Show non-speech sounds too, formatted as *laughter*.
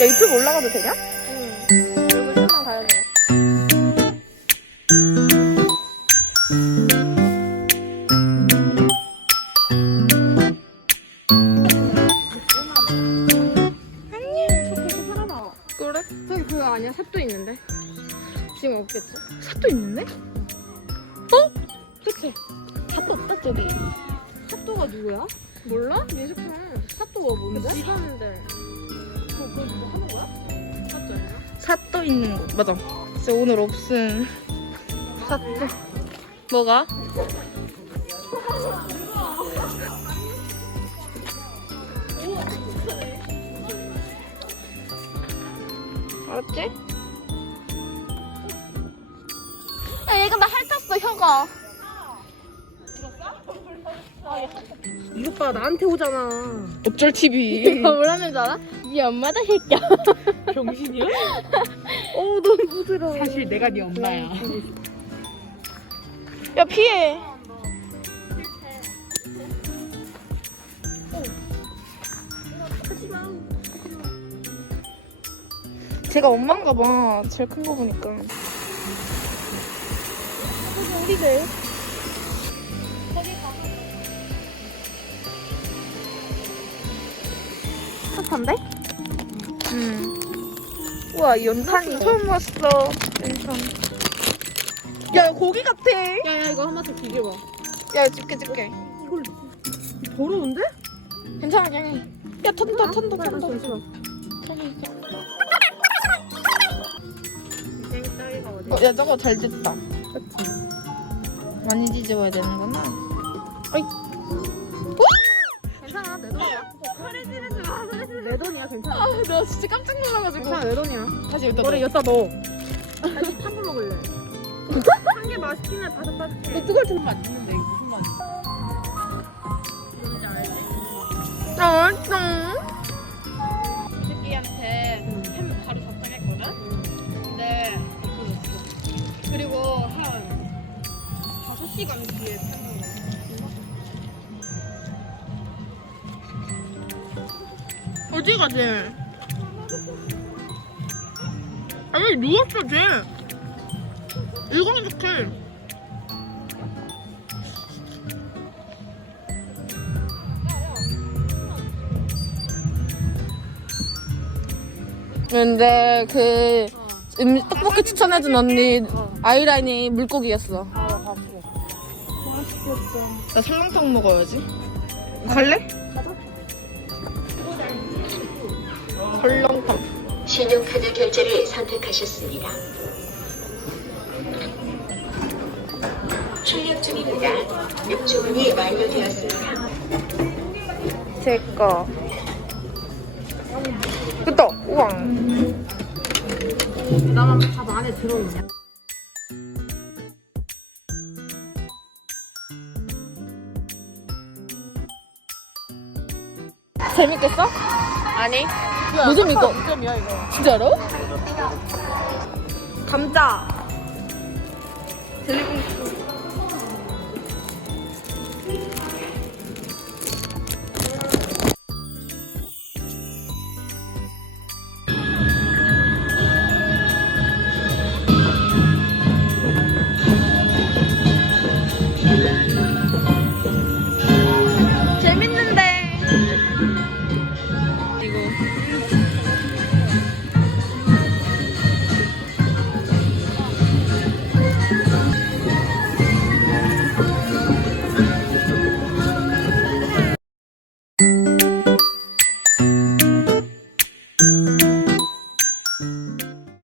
가도 되냐? 응. 얼굴 좀만 가야 돼. 그래? 저기 그거 아니야? 삽도 있는데? 지금 없겠지? 삽도 있는데? 그치? 삽도 없다 저기. 삽도가 누구야? 몰라? 민숙 형 삽도가 뭔데? 지가는데 삿도 있는 곳. 맞아. 진짜 오늘 없음. 삿도 뭐가? 알았지? 야 얘가 나 핥았어 혀가 이 오빠 나한테 오잖아. 어쩔 TV 이거 뭐라는 줄 알아? 네 엄마다 새끼야. 병신이야? *laughs* 어우 너무 부드러워. 사실 내가 네 엄마야. *laughs* 야 피해. 제가 엄마인가 봐. 제일 큰 거 보니까. 우리들 핫한데? 응 우와 이 연탄이 처음 왔어. 연탄 야 고기 같아. 야야 이거 한 마리 비벼봐. 야 줄게 줄게. 이걸 더러운데? 괜찮아 괜찮아. 야 턴다 턴다 턴다 어, 야 저거 잘 됐다. 그치 많이 뒤집어야 되는구나. 괜찮아 내 돈이야 돈이야 괜찮아 나 진짜 깜짝 놀라가지고 괜찮아 내 돈이야 다시 여기다 머리 넣어 여기다 넣어 다시 팝을 먹을래 *laughs* 한 개 맛있긴 해 바삭 바삭해 너 뜨거울 텐데 맞는데 이거 무슨 말이야? 뭔지 알지? 아 맛있어 새끼한테 햄을 바로 잡당했거든? 근데 없어졌어. 그리고 한 5시간 뒤에 햄 어디 가지? 아니 누웠어 쟤 이거는 좋게 근데 그 음, 떡볶이 추천해준 언니 아이라인이 물고기였어 아 맛있겠다 나 설렁탕 먹어야지. 갈래? 설렁탕. 신용카드 결제를 선택하셨습니다. 출력 중입니다. 6초분이 완료되었습니다. 제 거. 그다 우와. 나만 밥 안에 들어있냐? 재밌겠어? 아니 요즘 이거 점이야 이거. 진짜로? 감자. 젤리국수